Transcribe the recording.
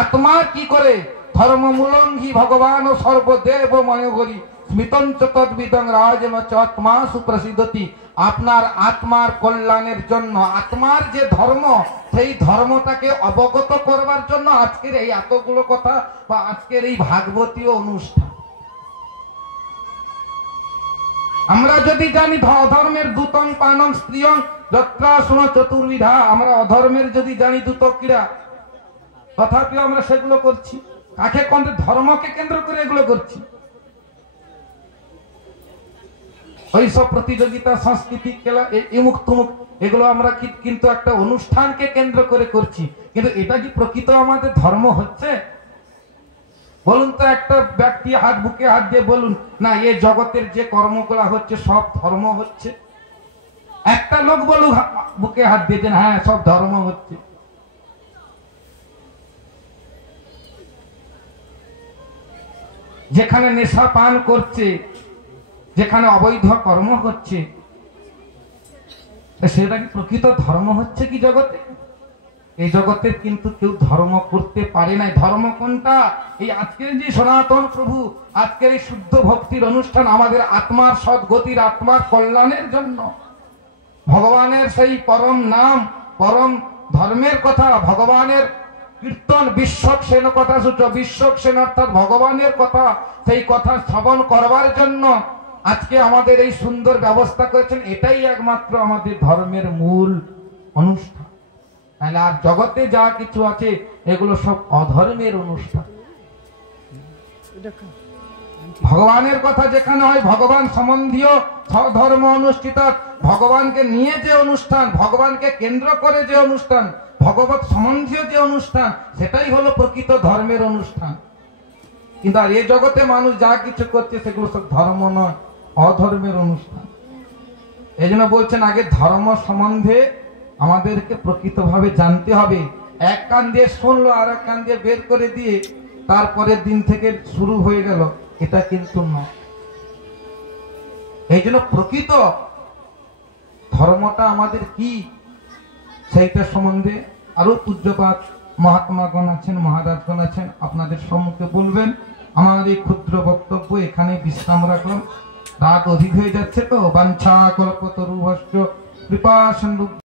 আত্মা কি করে ধর্মমূলঙ্ঘি ভগবান ও সর্বদেবময় হরি স্মিতঞ্চ তদ্বিদং রাজম চ আত্মা সুপ্রসিদ্ধতি। আপনার আত্মার কল্যাণের জন্য আত্মার যে ধর্ম সেই ধর্মটাকে অবগত করবার জন্য আজকের এই এতগুলো কথা বা আজকের এই ভাগবতীয় অনুষ্ঠান। আমরা যদি জানি অধর্মের দূতং পানং স্ত্রিয়ং যত্রাসন চতুর্বিধা, আমরা অধর্মের যদি জানি দূত ক্রীড়া, তথাপিও আমরা সেগুলো করছি। কাকে কোন ধর্মকে কেন্দ্র করে এগুলো করছি? ওইসব প্রতিযোগিতা, সংস্কৃতি, খেলা, ইমুক তুমুক, এগুলো আমরা কিন্তু একটা অনুষ্ঠানকে কেন্দ্র করে করছি। কিন্তু এটা কি প্রকৃত আমাদের ধর্ম হচ্ছে? বলুন তো, একটা ব্যক্তি বুকে হাত দিয়ে বলুন না এ জগতের যে কর্মগুলা হচ্ছে সব ধর্ম হচ্ছে। একটা লোক বলুক বুকে হাত দিয়ে হ্যাঁ সব ধর্ম হচ্ছে। যেখানে নেশা পান করছে, যেখানে অবৈধ কর্ম হচ্ছে, সেটা কি প্রকৃত ধর্ম হচ্ছে কি জগতে? এই জগতের কিন্তু কেউ ধর্ম করতে পারে নাই। ধর্ম কোনটা? এই আজকের যে সনাতন প্রভু, আজকের এই শুদ্ধ ভক্তির অনুষ্ঠান আমাদের আত্মার সদ্গতির, আত্মার কল্যাণের জন্য ভগবানের সেই পরম নাম, পরম ধর্মের কথা, ভগবানের কীর্তন, বিশ্বক্সেন কথা সূত্র, বিশ্বক্সেন অর্থাৎ ভগবানের কথা, সেই কথা শ্রবণ করবার জন্য আজকে আমাদের এই সুন্দর ব্যবস্থা করেছেন। এটাই একমাত্র আমাদের ধর্মের মূল অনুষ্ঠান। তাহলে আর জগতে যা কিছু আছে এগুলো সব অধর্মের অনুষ্ঠান। ভগবানের কথা যেখানে হয়, ভগবান সম্বন্ধীয় ধর্ম অনুষ্ঠিত, ভগবানকে নিয়ে যে অনুষ্ঠান, ভগবানকে কেন্দ্র করে যে অনুষ্ঠান, ভগবত সম্বন্ধীয় যে অনুষ্ঠান, সেটাই হলো প্রকৃত ধর্মের অনুষ্ঠান। কিন্তু আর এই জগতে মানুষ যা কিছু করছে সেগুলো সব ধর্ম নয়, অধর্মের অনুষ্ঠান। এই জন্য বলছেন আগে ধর্ম সম্বন্ধে আমাদেরকে প্রকৃতভাবে জানতে হবে। এক কান দিয়ে শুনলো আর এক কান দিয়ে বের করে দিয়ে তারপরের দিন থেকে শুরু হয়ে গেল, এটা কিন্তু নয়। এই জন্য প্রকৃত ধর্মটা আমাদের কি, সেইটা সম্বন্ধে আরো পূজ্যপাত মহাত্মাগণ আছেন, মহারাজগণ আছেন, আপনাদের সম্মুখে বলবেন। আমার এই ক্ষুদ্র বক্তব্য এখানে বিশ্রাম রাখলাম। রাত অধিক হয়ে যাচ্ছে তো। বাঞ্ছা কল্পতরুভ্যশ্চ কৃপা সিন্ধু